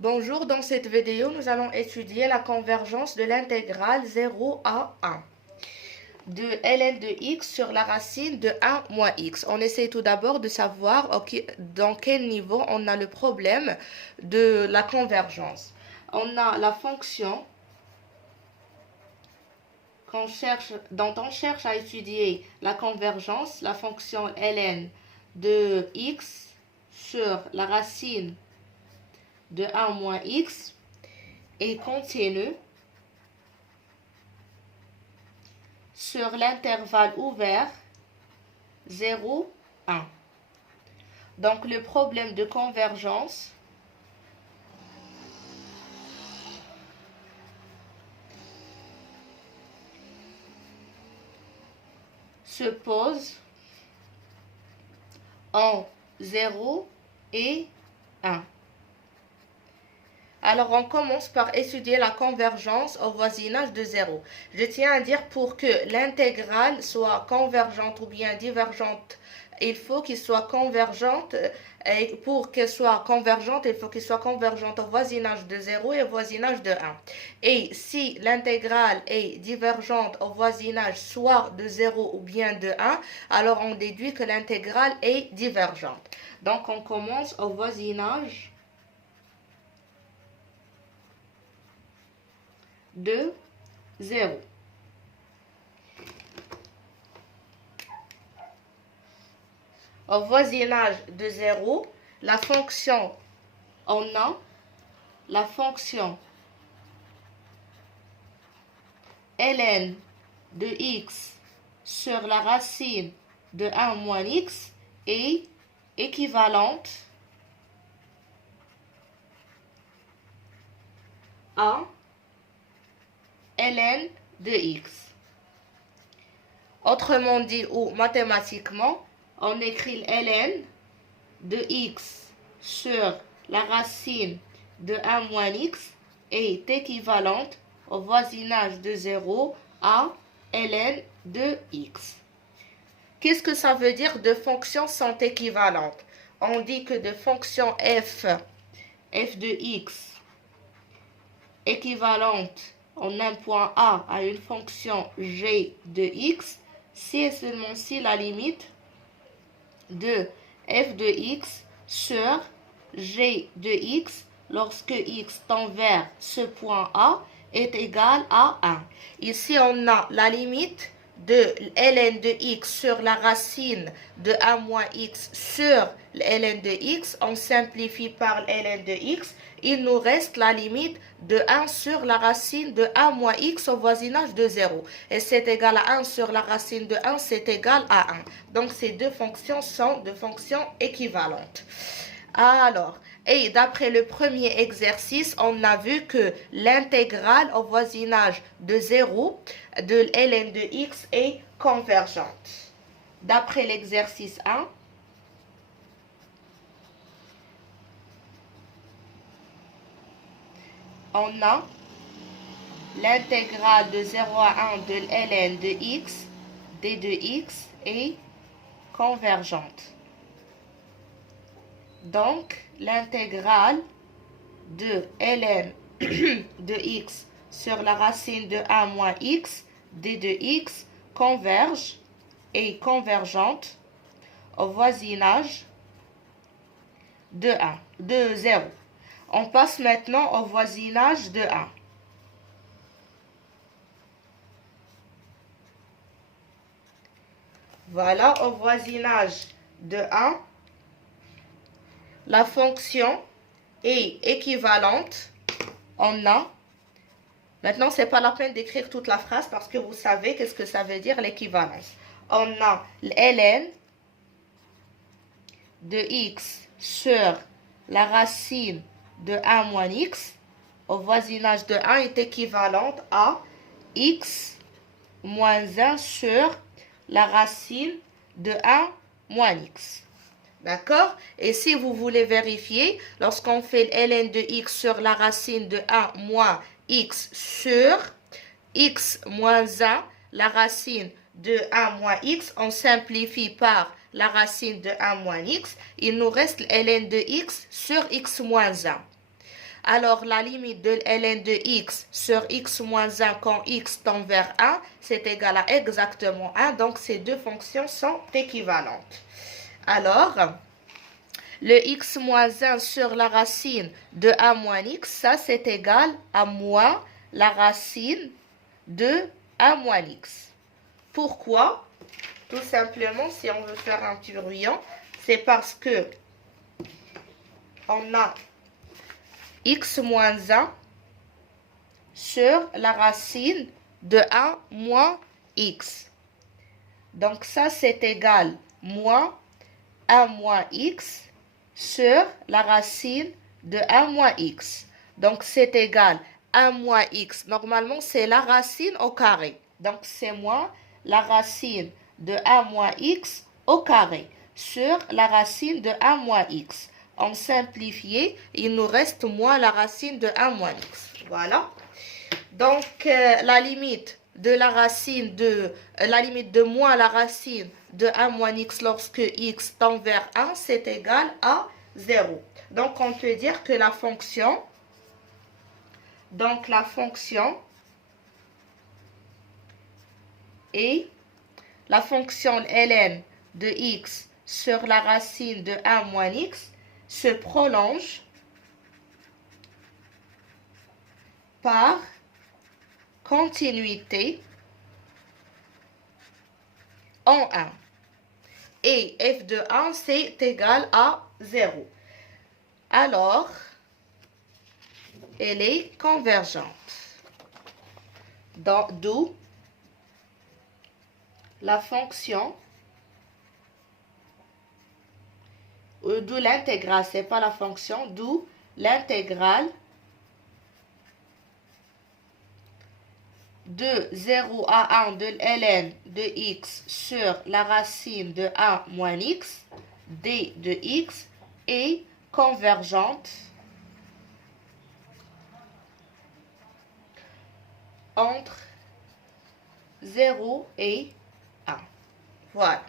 Bonjour, dans cette vidéo, nous allons étudier la convergence de l'intégrale 0 à 1 de ln de x sur la racine de 1 moins x. On essaie tout d'abord de savoir dans quel niveau on a le problème de la convergence. On a la fonction dont on cherche à étudier la convergence, la fonction ln de x sur la racine de 1 moins x est continue sur l'intervalle ouvert 0, 1. Donc le problème de convergence se pose en 0 et 1. Alors, on commence par étudier la convergence au voisinage de 0. Je tiens à dire, pour que l'intégrale soit convergente ou bien divergente, il faut qu'il soit convergente. Et pour qu'elle soit convergente, il faut qu'il soit convergente au voisinage de 0 et au voisinage de 1. Et si l'intégrale est divergente au voisinage soit de 0 ou bien de 1, alors on déduit que l'intégrale est divergente. Donc, on commence au voisinage de 0. Au voisinage de 0, la fonction, on a la fonction ln de x sur la racine de 1 moins x est équivalente à ln de x. Autrement dit, ou mathématiquement, on écrit ln de x sur la racine de 1 moins x est équivalente au voisinage de 0 à ln de x. Qu'est-ce que ça veut dire de fonctions sont équivalentes? On dit que de fonctions f de x équivalente en un point A à une fonction g de x, si et seulement si la limite de f de x sur g de x lorsque x tend vers ce point A est égal à 1. Ici, on a la limite de ln de x sur la racine de 1 moins x sur ln de x. On simplifie par ln de x. Il nous reste la limite de 1 sur la racine de 1 moins x au voisinage de 0. Et c'est égal à 1 sur la racine de 1, c'est égal à 1. Donc, ces deux fonctions sont deux fonctions équivalentes. Alors, et d'après le premier exercice, on a vu que l'intégrale au voisinage de 0 de ln de x est convergente. D'après l'exercice 1, on a l'intégrale de 0 à 1 de ln de x d de x est convergente. Donc, l'intégrale de ln de x sur la racine de 1 moins x d de x converge et convergente au voisinage de 0. On passe maintenant au voisinage de 1. Voilà, au voisinage de 1, la fonction est équivalente. On a, maintenant, ce n'est pas la peine d'écrire toute la phrase parce que vous savez qu'est-ce que ça veut dire l'équivalence. On a ln de x sur la racine de 1 moins x au voisinage de 1 est équivalente à x moins 1 sur la racine de 1 moins x. D'accord? Et si vous voulez vérifier, lorsqu'on fait ln de x sur la racine de 1 moins x sur x moins 1, la racine de 1 moins x, on simplifie par la racine de 1 moins x, il nous reste ln de x sur x moins 1. Alors, la limite de ln de x sur x moins 1 quand x tend vers 1, c'est égal à exactement 1. Donc, ces deux fonctions sont équivalentes. Alors, le x moins 1 sur la racine de 1 moins x, ça c'est égal à moins la racine de 1 moins x. Pourquoi? Tout simplement, si on veut faire un petit brouillon, c'est parce que on a x moins 1 sur la racine de 1 moins x. Donc ça, c'est égal moins 1 moins x sur la racine de 1 moins x. Donc c'est égal 1 moins x. Normalement, c'est la racine au carré. Donc c'est moins la racine de 1 moins x au carré sur la racine de 1 moins x. En simplifié, il nous reste moins la racine de 1 moins x. Voilà. Donc, la limite de la racine de moins la racine de 1 moins x lorsque x tend vers 1, c'est égal à 0. Donc, on peut dire que la fonction est la fonction ln de x sur la racine de 1 moins x se prolonge par continuité en 1. Et f de 1, c'est égal à 0. Alors, elle est convergente. D'où la fonction, d'où l'intégrale, c'est pas la fonction, d'où l'intégrale de 0 à 1 de ln de x sur la racine de 1 moins x, d de x, est convergente entre 0 et 1. Voilà.